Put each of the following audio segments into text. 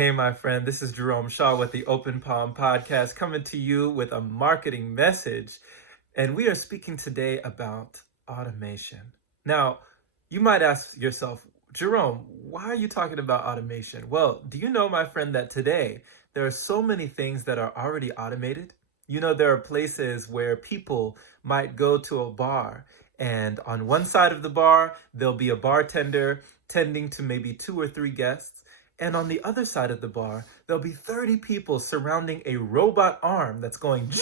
Hey, my friend, this is Jerome Shaw with the Open Palm Podcast coming to you with a marketing message. And we are speaking today about automation. Now, you might ask yourself, Jerome, why are you talking about automation? Well, do you know, my friend, that today there are so many things that are already automated? You know, there are places where people might go to a bar, and on one side of the bar, there'll be a bartender tending to maybe two or three guests. And on the other side of the bar, there'll be 30 people surrounding a robot arm that's going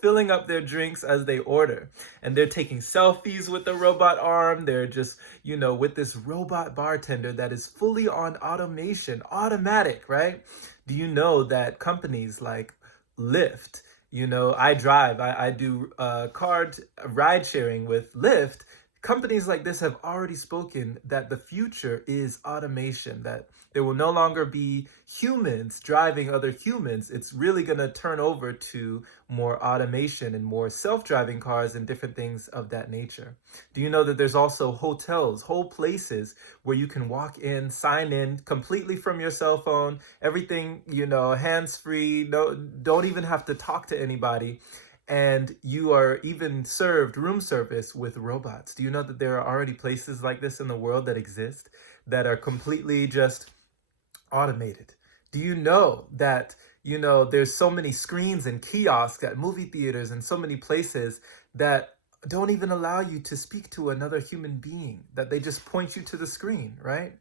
filling up their drinks as they order. And they're taking selfies with the robot arm. They're just, with this robot bartender that is fully on automation, automatic, right? Do you know that companies like Lyft, I do car ride sharing with Lyft. Companies like this have already spoken that the future is automation, that there will no longer be humans driving other humans. It's really going to turn over to more automation and more self-driving cars and different things of that nature. Do you know that there's also hotels, whole places where you can walk in, sign in completely from your cell phone, everything, hands-free, no, don't even have to talk to anybody. And you are even served room service with robots. Do you know that there are already places like this in the world that exist that are completely just automated? Do you know that, there's so many screens and kiosks at movie theaters and so many places that don't even allow you to speak to another human being, that they just point you to the screen, right?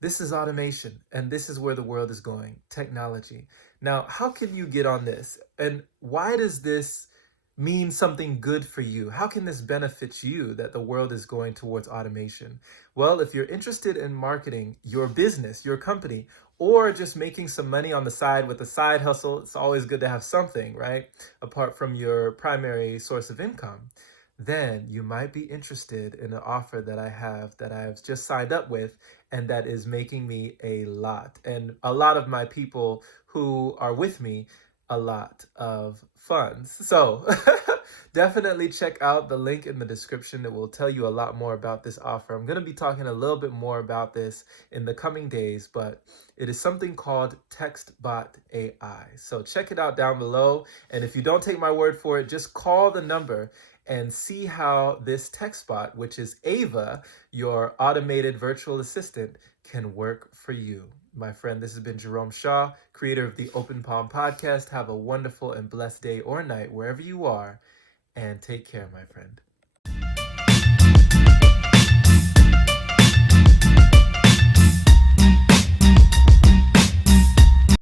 This is automation, and this is where the world is going, technology. Now, how can you get on this? And why does this mean something good for you? How can this benefit you that the world is going towards automation? Well, if you're interested in marketing your business, your company, or just making some money on the side with a side hustle, it's always good to have something, right? Apart from your primary source of income, then you might be interested in an offer that I have just signed up with, and that is making me a lot. And a lot of my people who are with me a lot of funds. So definitely check out the link in the description. It will tell you a lot more about this offer. I'm going to be talking a little bit more about this in the coming days, but it is something called TextBot AI. So check it out down below. And if you don't take my word for it, just call the number and see how this TextBot, which is Ava, your automated virtual assistant, can work for you. My friend, this has been Jerome Shaw, creator of the Open Palm Podcast. Have a wonderful and blessed day or night wherever you are, and take care, my friend.